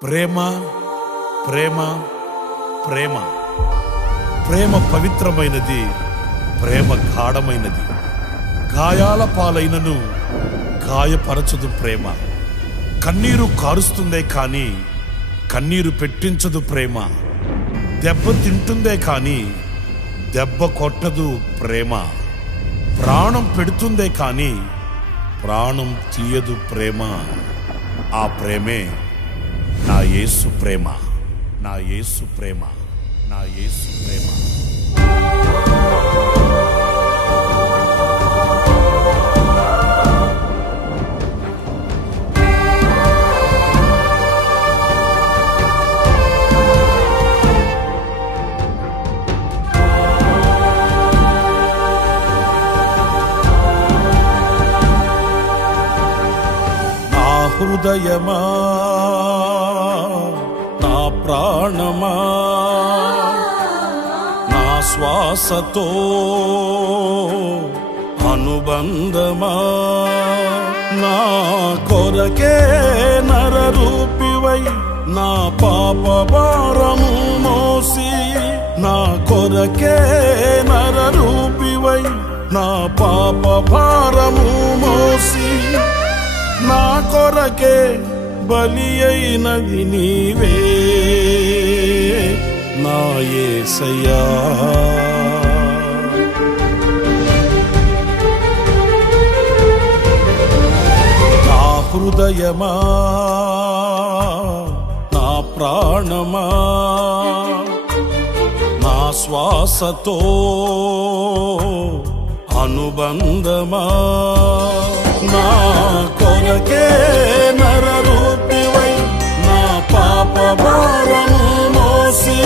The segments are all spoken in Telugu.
ప్రేమ ప్రేమ ప్రేమ ప్రేమ పవిత్రమైనది, ప్రేమ గాఢమైనది. గాయాల పాలైనను గాయపరచదు ప్రేమ. కన్నీరు కారుస్తుందే కానీ కన్నీరు పెట్టించదు ప్రేమ. దెబ్బ తింటుందే కానీ దెబ్బ కొట్టదు ప్రేమ. ప్రాణం పెడుతుందే కానీ ప్రాణం తీయదు ప్రేమ. ఆ ప్రేమే నా యేసు ప్రేమ, నా యేసు ప్రేమ, నా యేసు ప్రేమ. నా హృదయమా, నా ప్రాణమా, నా శ్వాసతో అనుబంధమా, నా కొరకే నరరూపివై నా పాప భారము మోసి, నా కొరకే నరరూపివై నా పాప భారము మోసి, నా కొరకే బలి అయినది నీవే నా యేసయ్యా. నా హృదయమా, నా ప్రాణమా, నా శ్వాసతో అనుబంధమా, నా కొరకే నరరూపివై నా పాప భారము మోసి,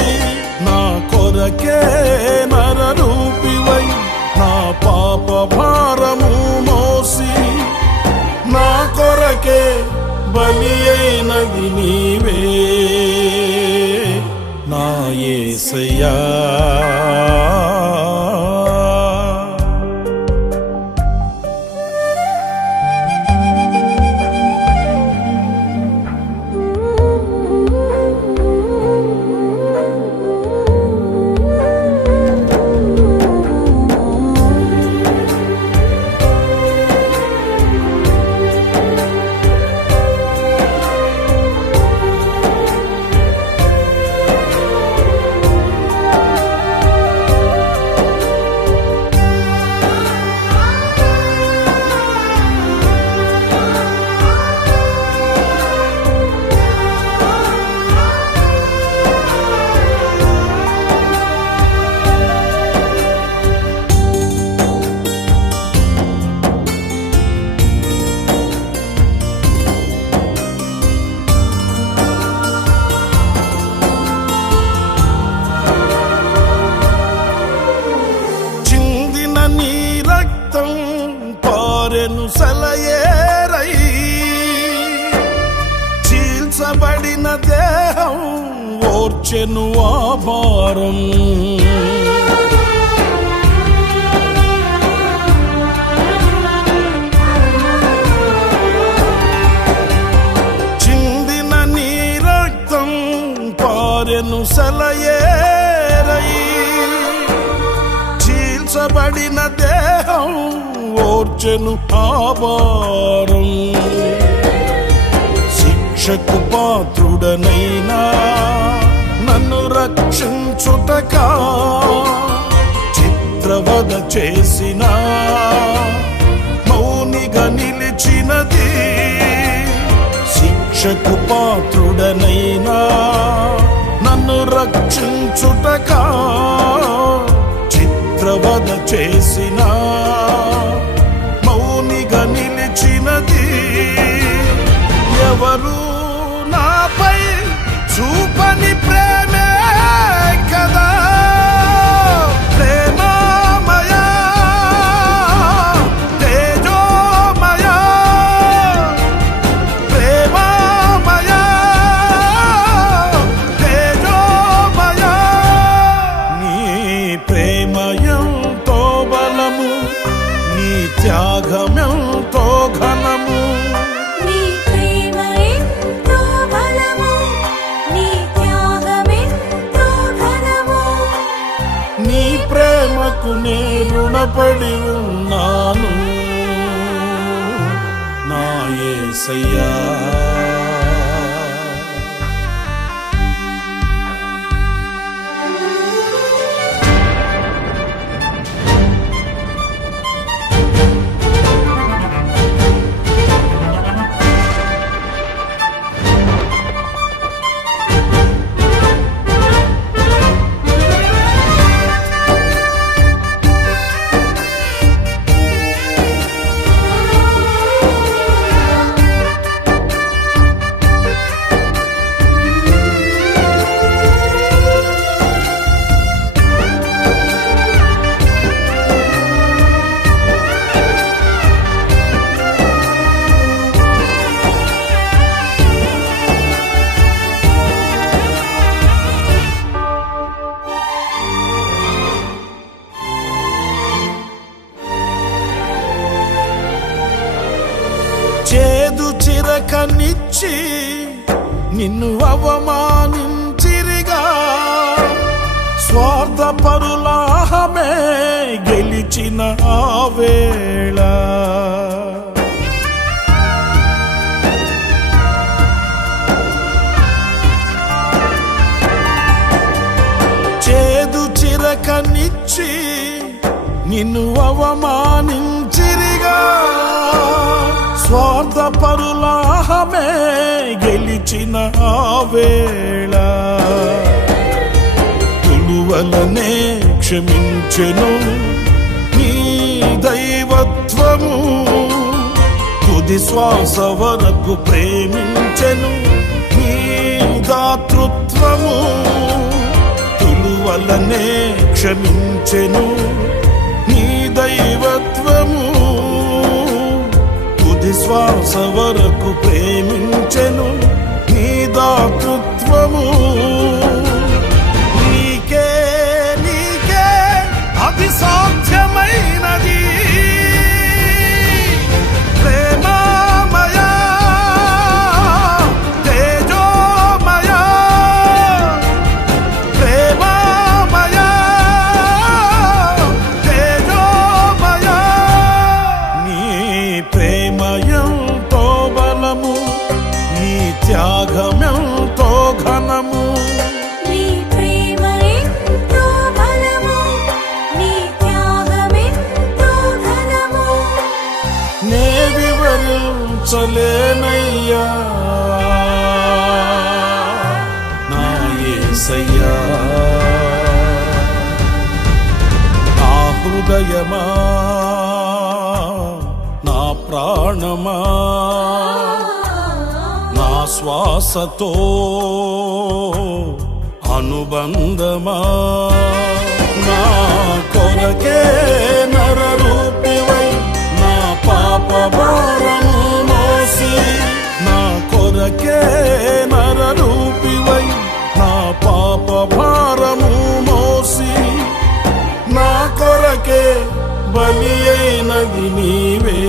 నా కొరకే నరరూపివై నా పాప భారము మోసి, నా కొరకే బలి అయినది నీవే నా యేసయ్యా. పారెను సెలయేరై, చీల్చబడిన దేహం ఓర్చెను ఆ భారం. చిందిన నీ రక్తం పారెను సెలయేరై, చీల్చబడిన దేహం ఓర్చెను ఆ భారం. శిక్షకు పాత్రుడనైనా నన్ను రక్షించుటకా చిత్రవద చేసిన మౌనిగా నిలిచినది. శిక్షకు పాత్రుడనైనా నన్ను రక్షించుటకా చిత్రవద చేసిన మౌనిగా నిలిచినది. ఎవరు నాపై చూపని ప్రేమే కదా ప్రేమమయా, తేజోమయా, ప్రేమమయా, తేజోమయా. నీ ప్రేమయంతో బలము, త్యాగమెంతో ఘనము, నీ ప్రేమ ఆధారపడి ఉన్నాను నా యేసయ్యా. చేదు చిరకనిచ్చి నిన్ను అవమానించిరిగా, స్వార్థపరులాహమే గెలిచిన ఆ వేళ. చేదు చిరకనిచ్చి నిన్ను అవమానించిరిగా, స్వార్థపరులాహమే గెలిచిన ఆ వేళ. తులువలనే క్షమించెను నీ దైవత్వము, తుది శ్వాస వరకు ప్రేమించెను నీ దాతృత్వము. తులువలనే క్షమించెను నీ దైవత్వము, శ్వాస వరకు ప్రేమించెను నీ దాతృత్వము. నీకే నీకే అది సాధ్యమైనది ప్రేమమయా, తేజోమయా, ప్రేమమయా, తేజోమయా. నీ ప్రేమయంతో బలము, నీ త్యాగమెంతో ఘనము. నీ ప్రేమ ఎంతో బలము, నీ త్యాగమెంతో ఘనము. నే వివరించలేనయ్యా నా యేసయ్యా. నా హృదయమా, నా ప్రాణమా, నా శ్వాసతో అనుబంధమా, నా కొరకే నరరూపివై నా పాప భారము మోసి, నా కొరకే నరరూపివై నా పాప భారము మోసి, నా కొరకే బలి అయినది నీవే